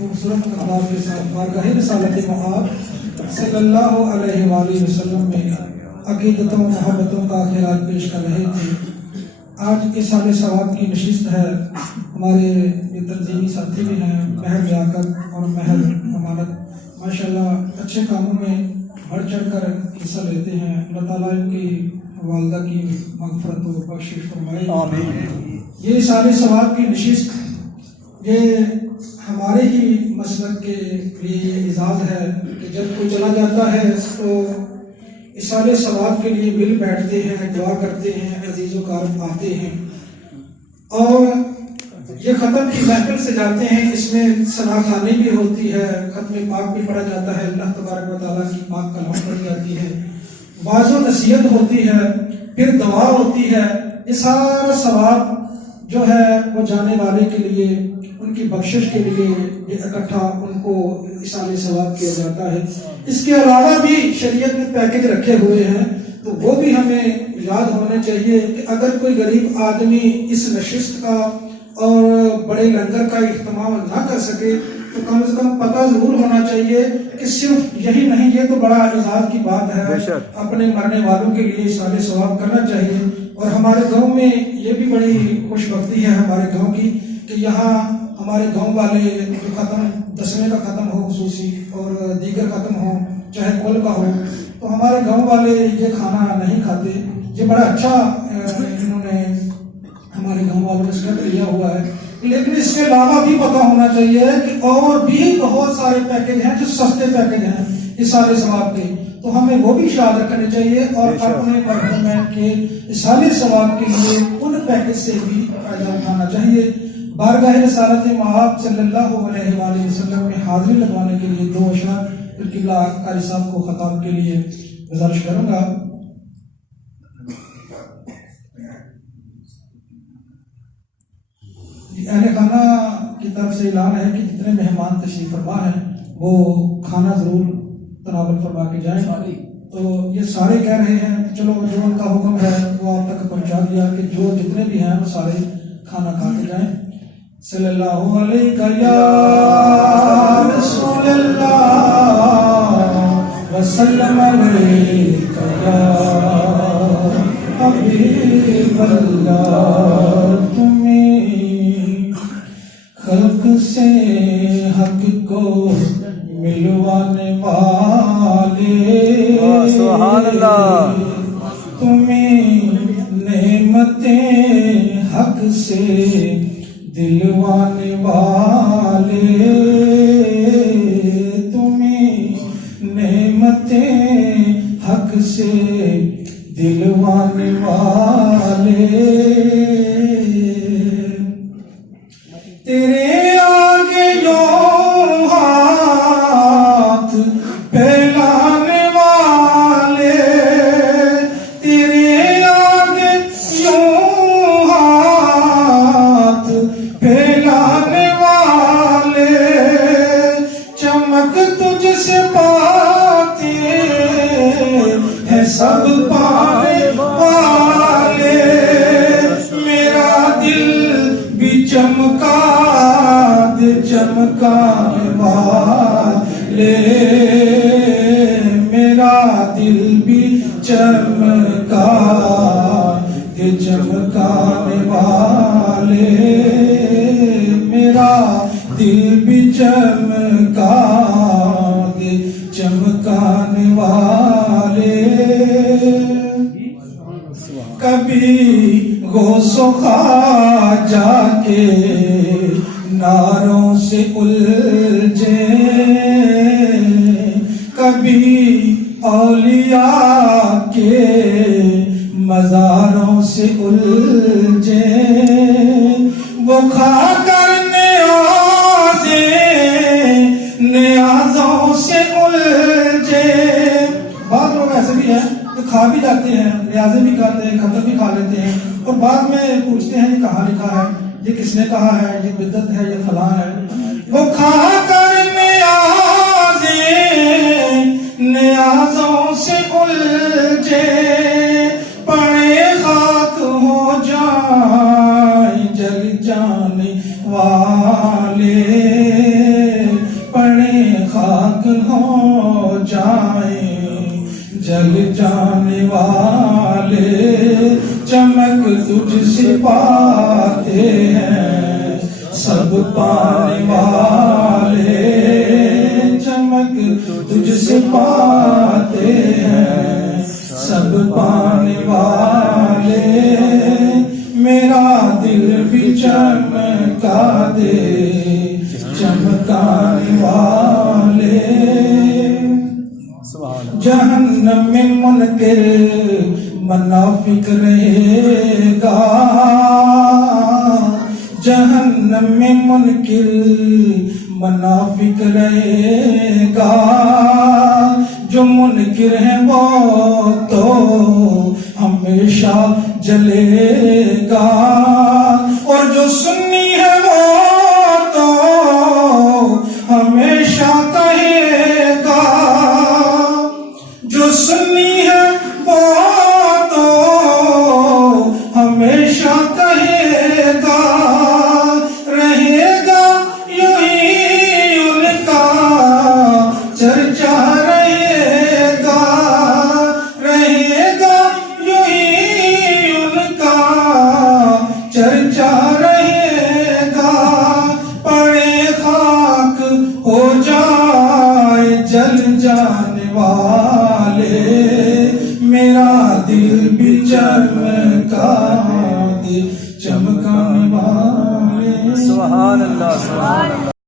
خوبصورت انداز کے ساتھ بارگاہ رسالت مآب صلی اللہ علیہ وآلہ وسلم میں عقیدتوں محبتوں کا خراج پیش کر رہے تھے۔ آج اس سال ثواب کی نشست ہے۔ ہمارے یہ تنظیمی ساتھی بھی ہیں، مہر لیاقت اور مہر امانت، ماشاءاللہ اچھے کاموں میں بڑھ چڑھ کر حصہ لیتے ہیں۔ اللہ تعالیٰ ان کی والدہ کی مغفرت و بخشش فرمائے، آمین۔ یہ سال ثواب کی نشست یہ ہمارے ہی مسلک کے لیے اعزاز ہے کہ جب کوئی چلا جاتا ہے تو اصالِ ثواب کے لیے مل بیٹھتے ہیں، دعا کرتے ہیں، عزیز و کارم آتے ہیں اور یہ ختم کی محفل سے جاتے ہیں۔ اس میں ثنا خوانی بھی ہوتی ہے، ختم پاک بھی پڑھا جاتا ہے، اللہ تبارک و تعالیٰ کی پاک کلام پڑھی جاتی ہے، واعظ و نصیحت ہوتی ہے، پھر دعا ہوتی ہے۔ یہ سارا ثواب جو ہے وہ جانے والے کے لیے، ان کی بخشش کے لیے یہ اکٹھا ان کو اصالِ ثواب کیا جاتا ہے۔ اس کے علاوہ بھی شریعت میں پیکج رکھے ہوئے ہیں تو وہ بھی ہمیں یاد ہونے چاہیے کہ اگر کوئی غریب آدمی اس نشست کا اور بڑے لنگر کا اہتمام نہ کر سکے تو کم از کم پتہ ضرور ہونا چاہیے کہ صرف یہی نہیں، یہ تو بڑا اعزاز کی بات ہے، اپنے مرنے والوں کے لیے اصالِ ثواب کرنا چاہیے۔ اور ہمارے گاؤں میں یہ بھی بڑی خوش بختی ہے ہمارے گاؤں کی کہ یہاں ہمارے گاؤں والے جو ختم 10ویں کا ختم ہو خصوصی اور دیگر ختم ہو چاہے کل کا ہو تو ہمارے گاؤں والے یہ کھانا نہیں کھاتے۔ یہ بڑا اچھا انہوں نے ہمارے گاؤں والوں نے اسٹیپ لیا ہوا ہے، لیکن اس کے علاوہ بھی پتہ ہونا چاہیے کہ اور بھی بہت سارے پیکج ہیں جو سستے پیکج ہیں اصالِ ثواب کے، تو ہمیں وہ بھی یاد رکھنے چاہیے اور اپنے مرحومین کے اصالِ ثواب کے لیے ان پیکج سے بھی فائدہ اٹھانا چاہیے۔ بارگاہ رسالت مآب صلی اللہ علیہ وآلہ وسلم میں حاضری لگوانے کے لیے دو اشعار قبلہ قاری صاحب کو خطاب کے لیے گزارش کروں گا۔ اہل خانہ کی طرف سے اعلان ہے کہ جتنے مہمان تشریف فرما ہیں وہ کھانا ضرور تناول فرما کے جائیں۔ تو یہ سارے کہہ رہے ہیں چلو جو ان کا حکم ہے وہ آپ تک پہنچا دیا کہ جو جتنے بھی ہیں وہ سارے کھانا کھا کے جائیں۔ صلی اللہ علیہ یا رسول اللہ وسلم علیہ یا حبیب اللہ، تمہیں خلق سے حق کو ملوانے والے، سبحان اللہ، تمہیں نعمتیں حق سے دلوانے والے، تمہیں نعمتیں حق سے دلوانے والے، تیرے آگے یوں ہاتھ پھیلانے والے، تیرے آگے یوں ہاتھ پھیلانے والے، چمک تجھ سے پاتے ہیں سب پانے والے، میرا دل بھی چمکا دے چمکانے والے، میرا دل بھی چمکا دے چمکانے والے، میرا دل بھی چمکا دے چمکانے والے، کبھی غوث و خواجہ کے ناروں سے الجھے، کبھی اولیاء کے مزاروں سے الجھے، وہ کھا کر نیازوں سے الجھے۔ بعض لوگ ایسے بھی ہیں جو کھا بھی جاتے ہیں، نیازیں بھی کھاتے ہیں، ختم بھی کھا لیتے ہیں اور بعد میں پوچھتے ہیں یہ کہاں لکھا ہے، یہ کس نے کہا ہے، یہ بدعت ہے، یہ فلاں ہے۔ وہ کھا کر نیازوں سے الجھے، پڑے خاک ہو جائیں جل جانے والے، ہو جائیں جل جانے والے چمک تجھ سے پاتے ہیں سب پانے والے چمک تجھ سے پاتے ہیں سب پانے والے میرا دل بھی چمکا دے چمکانے والے جہنم میں منکر منافق رہے گا جہنم میں منکر منافق رہے گا جو منکر ہے وہ تو ہمیشہ جلے گا اور جو سنی ہے وہ تو ہمیشہ کہے گا جو سنی ہے وہ تو ہمیشہ کہے گا رہے گا یوں ہی ان کا چرچا رہے گا یوں ہی ان کا چرچا رہے گا پڑے خاک ہو جائے جل جانے والے میرا دل بھی چمکا دے چمکانے والے سبحان اللہ سبحان اللہ